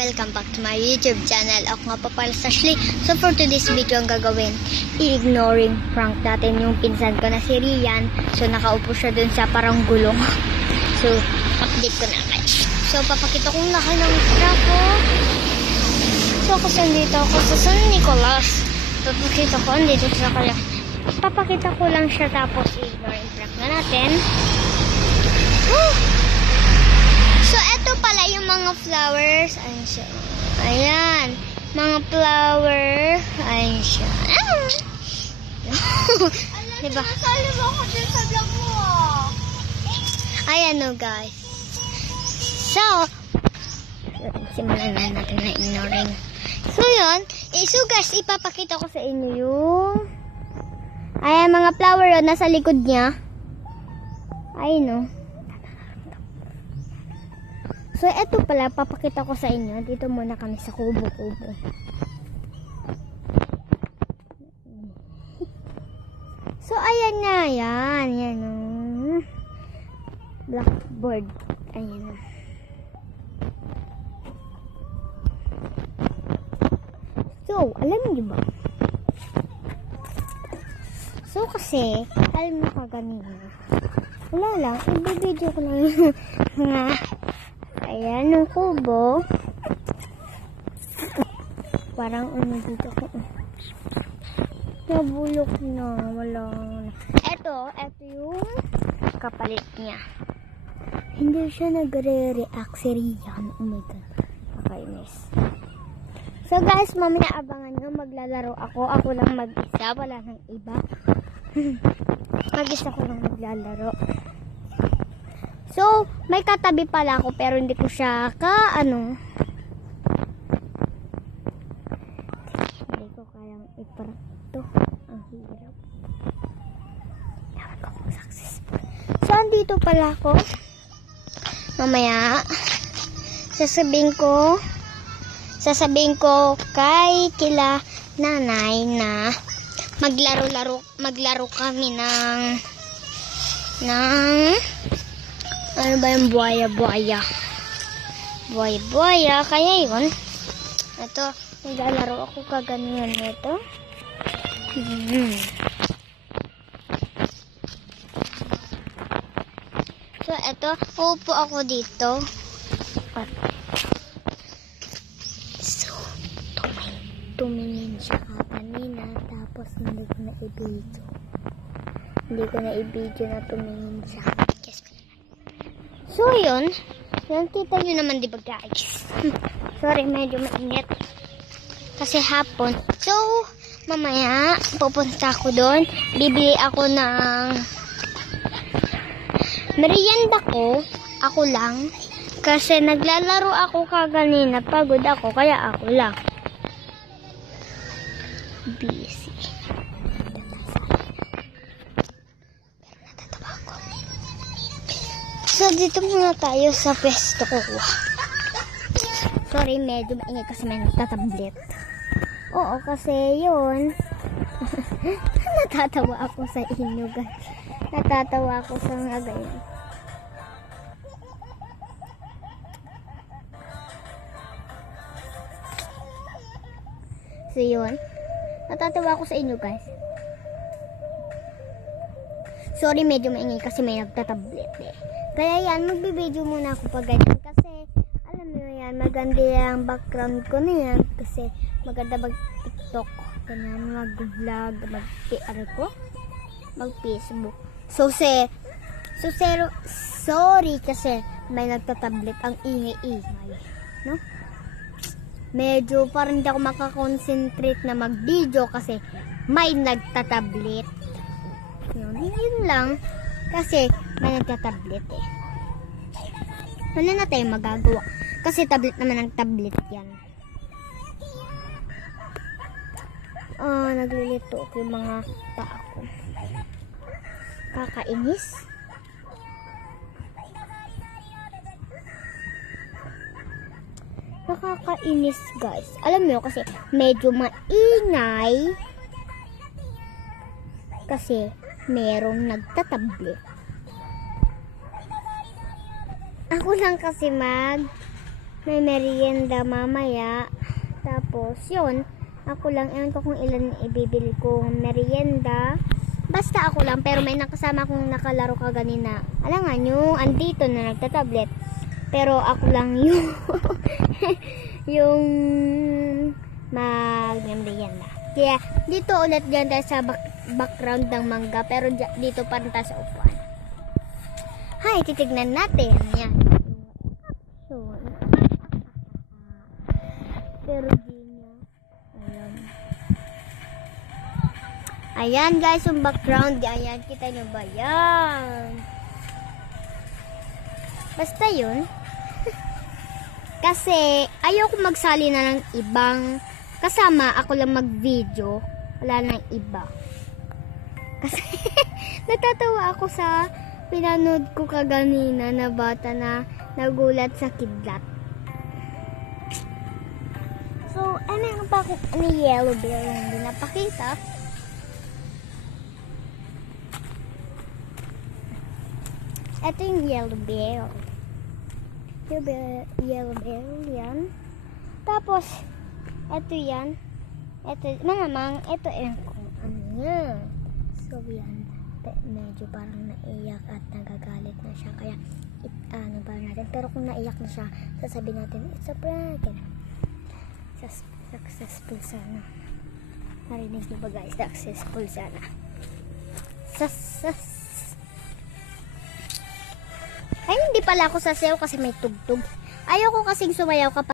Welcome back to my YouTube channel. Ako nga pa pala sa Ashley. So for today's video ang gagawin, i-ignoring prank natin yung pinsan ko na si Rian. So nakaupo siya dun sa parang gulong. So update ko na guys. So papakita kong laki ng trapo. So kasi andito ako sa San Nicolas. Papakita ko andito sa kaya. Papakita ko lang siya tapos i-ignoring prank na natin. So, eto pala yung mga flowers. Ayan siya. Ayan. Mga flower. Ayan siya. Diba? Nasali mo ako din sa vlog mo. Ayan o guys. So, simulan na natin na ignoring. So, yun. So, guys, ipapakita ko sa inyo yung ayan, mga flower yun. Nasa likod niya. Ayan o. So, eto pala, papakita ko sa inyo. Dito muna kami sa kubo-kubo. So, ayan na, yan. Yan, blackboard. Ayan na. So, alam niyo ba? So, kasi, alam mo ka ganina. Wala lang, i-video ko lang yung mga ayan, yung kubo. Parang ano dito ko. Nabulok na. Wala na. Eto yung kapalit niya. Hindi siya nagre-react si Rian. Oh my God. Nakainis. So guys, mamaya abangan nyo. Maglalaro ako. Ako lang mag-isa. Wala nang iba. Mag-isa ko lang maglalaro. So, may katabi pala ako pero hindi ko siya hindi ko kayang i-prank to. Ang hirap. Ewan ko kung successful. So, andito pala ako. Mamaya, sasabihin ko kay kila nanay na maglaro kami ng ano ba yung buhaya-buhaya? Buhaya-buhaya. Kaya yun. Ito, naglalaro ako kaganyan nito. So, ito, uupo ako dito. So, tumingin siya kanina. Tapos, hindi ko na i-video. Na tumingin siya. So, yun. Kita nyo naman, di ba, guys? Sorry, medyo mainit. Kasi hapon. So, mamaya, pupunta ako doon. Bibili ako ng merienda ko. Ako lang. Kasi naglalaro ako kaganina. Pagod ako, kaya ako lang. Busy. So, dito muna tayo sa pwesto ko. Sorry, medyo maingay kasi may nagtatablet. Oo, kasi yun. Natatawa ako sa inyo, guys. Natatawa ako sa mga ganyan. So, yun. Natatawa ako sa inyo, guys. Sorry, medyo maingay kasi may nagtatablet eh. Kaya yan, magbibideo muna ako pag ganyan. Kasi, alam mo yan, maganda yung background ko na yan. Kasi, maganda mag-tiktok. Ganyan, mag-vlog, mag-PR ko. Mag-Facebook. Sorry kasi may nagtatablet ang ingay-ingay. No? Medyo parang hindi ako makakonsentrate na mag-video kasi may nagtatablet. Yun lang. Kasi may nagtatablet eh. Wala na tayong magagawa. Kasi tablet naman ang tablet yan. Naglilito ako yung mga paa ko. Kakainis. Nakakainis guys. Alam mo kasi medyo maingay. Kasi merong nagtatablet. Ako lang kasi may merienda mamaya. Tapos, yun. Ako lang, ewan ko kung ilan ibibili kong merienda. Basta ako lang, pero may nakasama kong nakalaro kaganina. Alam nga nyo, andito na nagtatablet. Pero ako lang yung yung mag-merienda. Kaya, dito ulit dyan tayo sa background ng mangga. Pero dito pa rin tayo sa upuan. Hay, titignan natin. Yan. So, pero di niya. Ayan. Ayan guys, yung background. Ayan, kita nyo ba? Yan. Basta yun. Kasi, ayoko magsali na ng ibang kasama. Ako lang mag-video. Wala nang iba. Kasi, natatawa ako sa pinanood ko kaganina na bata na nagulat sa kidlat. So, ano pa akong yellow bear yung hindi napakita. Ito yung yellow bear. Yellow bear, yan. Tapos, ito yan. Ito, malamang, ito yung kung ano yan. So, yan. Medyo parang naiyak at nagagalit na siya. Kaya, ano ba natin. Pero kung naiyak na siya, sasabihin natin, it's a prank. Successful sana. Narinig niyo ba guys? Successful sana. Ay, hindi pala ako sasayaw kasi may tugtog. Ayoko kasing sumayaw kapag